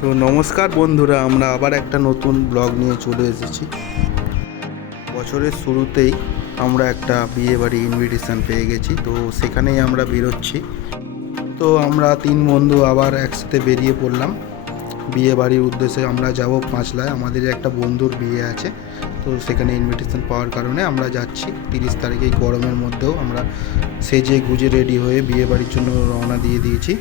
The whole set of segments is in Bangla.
তো নমস্কার বন্ধুরা, আমরা আবার একটা নতুন ব্লগ নিয়ে চলে এসেছি। বছরের শুরুতেই আমরা একটা বিয়েবাড়ি ইনভিটেশন পেয়ে গেছি, তো সেখানেই আমরা বেরোচ্ছি। তো আমরা 3 বন্ধু আবার একসাথে বেরিয়ে পড়লাম বিয়েবাড়ির উদ্দেশ্যে। আমরা যাব পাঁচলায়, আমাদের একটা বন্ধুর বিয়ে আছে, তো সেখানে ইনভিটেশন পাওয়ার কারণে আমরা যাচ্ছি। 30 তারিখে গরমের মধ্যেও আমরা সেজে গুজে রেডি হয়ে বিয়েবাড়ির জন্য রওনা দিয়ে দিয়েছি।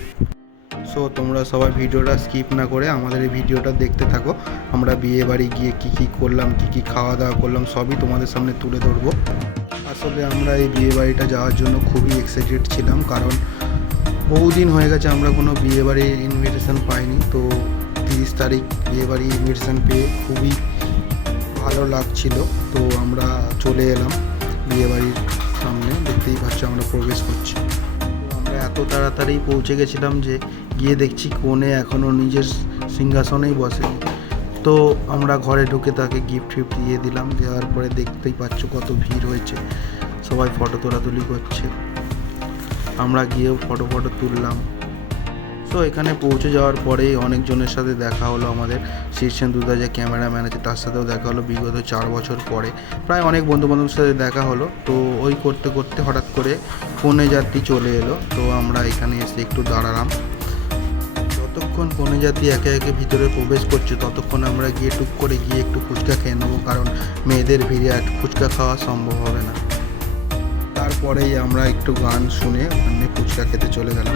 সো তোমরা সবাই ভিডিওটা স্কিপ না করে আমাদের এই ভিডিওটা দেখতে থাকো। আমরা বিয়ে বাড়ি গিয়ে কী করলাম, কী খাওয়া দাওয়া করলাম, সবই তোমাদের সামনে তুলে ধরবো। আসলে আমরা এই বিয়ে বাড়িটা যাওয়ার জন্য খুবই এক্সাইটেড ছিলাম, কারণ বহুদিন হয়ে গেছে আমরা কোনো বিয়ে বাড়ির ইনভিটেশন পাইনি। তো 30 তারিখ বিয়ে বাড়ির ইনভিটেশন পেয়ে খুবই ভালো লাগছিল। তো আমরা চলে এলাম বিয়ে বাড়ির সামনে, দেখতেই পাচ্ছ আমরা প্রবেশ করছি। আমরা এত তাড়াতাড়ি পৌঁছে গেছিলাম যে গিয়ে দেখছি কনে এখনও নিজের সিংহাসনেই বসে। তো আমরা ঘরে ঢুকে তাকে গিফট দিয়ে দিলাম। দেওয়ার পরে দেখতেই পাচ্ছ কত ভিড় হয়েছে, সবাই ফটো তোলাতুলি করছে। আমরা গিয়েও ফটো তুললাম। তো এখানে পৌঁছে যাওয়ার পরেই অনেকজনের সাথে দেখা হলো। আমাদের শীর্ষেন্দুদা যে ক্যামেরাম্যান আছে তার সাথেও দেখা হলো বিগত 4 বছর পরে। প্রায় অনেক বন্ধুবান্ধবের সাথে দেখা হলো। তো ওই করতে করতে হঠাৎ করে কনে যাত্রী চলে এলো। তো আমরা এখানে এসে একটু দাঁড়ালাম। যতক্ষণ কনে যাত্রী একে একে ভিতরে প্রবেশ করছে ততক্ষণ আমরা গিয়ে টুক করে গিয়ে একটু ফুচকা খেয়ে নেবো, কারণ মেয়েদের ভিড়ে আর ফুচকা খাওয়া সম্ভব হবে না। তারপরেই আমরা একটু গান শুনে ওখানে ফুচকা খেতে চলে গেলাম।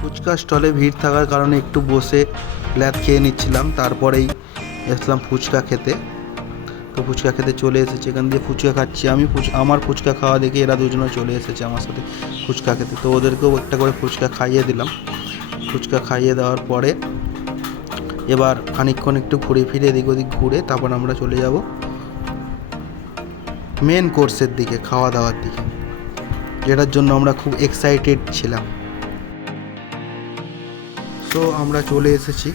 ফুচকা স্টলে ভিড় থাকার কারণে একটু বসে ল্যাদ খেয়ে নিচ্ছিলাম, তারপরেই এসলাম ফুচকা খেতে। তো ফুচকা খেতে চলে এসেছে, এখান দিয়ে ফুচকা খাচ্ছি আমি। আমার ফুচকা খাওয়া দেখে এরা দুজনে চলে এসেছে আমার সাথে ফুচকা খেতে। তো ওদেরকেও একটা করে ফুচকা খাইয়ে দিলাম। ফুচকা খাইয়ে দেওয়ার পরে এবার খানিকক্ষণ একটু ঘুরে ফিরে এদিক ওদিক ঘুরে তারপর আমরা চলে যাব মেন কোর্সের দিকে, খাওয়া দাওয়ার দিকে, যেটার জন্য আমরা খুব এক্সাইটেড ছিলাম। তো আমরা চলে এসেছি,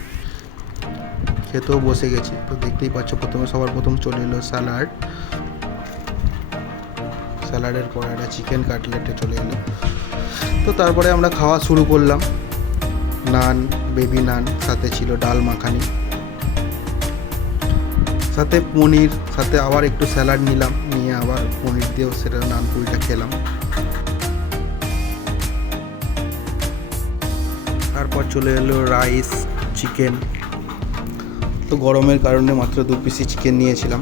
খেতেও বসে গেছি। তো দেখতেই পাচ্ছ সবার প্রথম চলে এলো স্যালাডের পর একটা চিকেন কাটলেটে চলে এলো। তো তারপরে আমরা খাওয়া শুরু করলাম। নান, বেবি নান, সাথে ছিল ডাল মাখানি, সাথে পনির, সাথে আবার একটু স্যালাড নিলাম, নিয়ে আবার পনির দিয়েও সেটা নান পুরিটা খেলাম। তারপর চলে এলো রাইস, চিকেন। তো গরমের কারণে মাত্র 2 পিসই চিকেন নিয়েছিলাম।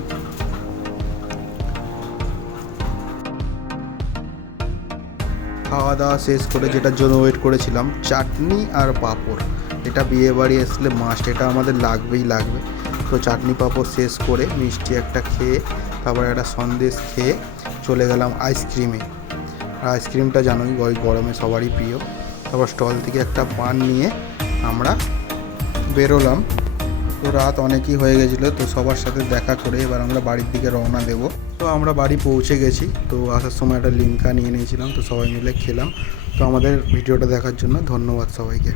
খাওয়া দাওয়া শেষ করে যেটার জন্য ওয়েট করেছিলাম, চাটনি আর পাঁপড়, এটা বিয়ে বাড়ি আসলে মাস্ট, এটা আমাদের লাগবেই লাগবে। তো চাটনি পাঁপড় শেষ করে মিষ্টি একটা খেয়ে তারপরে একটা সন্দেশ খেয়ে চলে গেলাম আইসক্রিমে। আর আইসক্রিমটা জানোই গরমে সবারই প্রিয়। তারপর স্টল থেকে একটা পান নিয়ে আমরা বেরোলাম। তো রাত অনেকই হয়ে গেছিলো, তো সবার সাথে দেখা করে এবার আমরা বাড়ির দিকে রওনা দেব। তো আমরা বাড়ি পৌঁছে গেছি। তো আসার সময় একটা লিমকা নিয়ে নিয়েছিলাম, তো সবাই মিলে খেলাম। তো আমাদের ভিডিওটা দেখার জন্য ধন্যবাদ সবাইকে।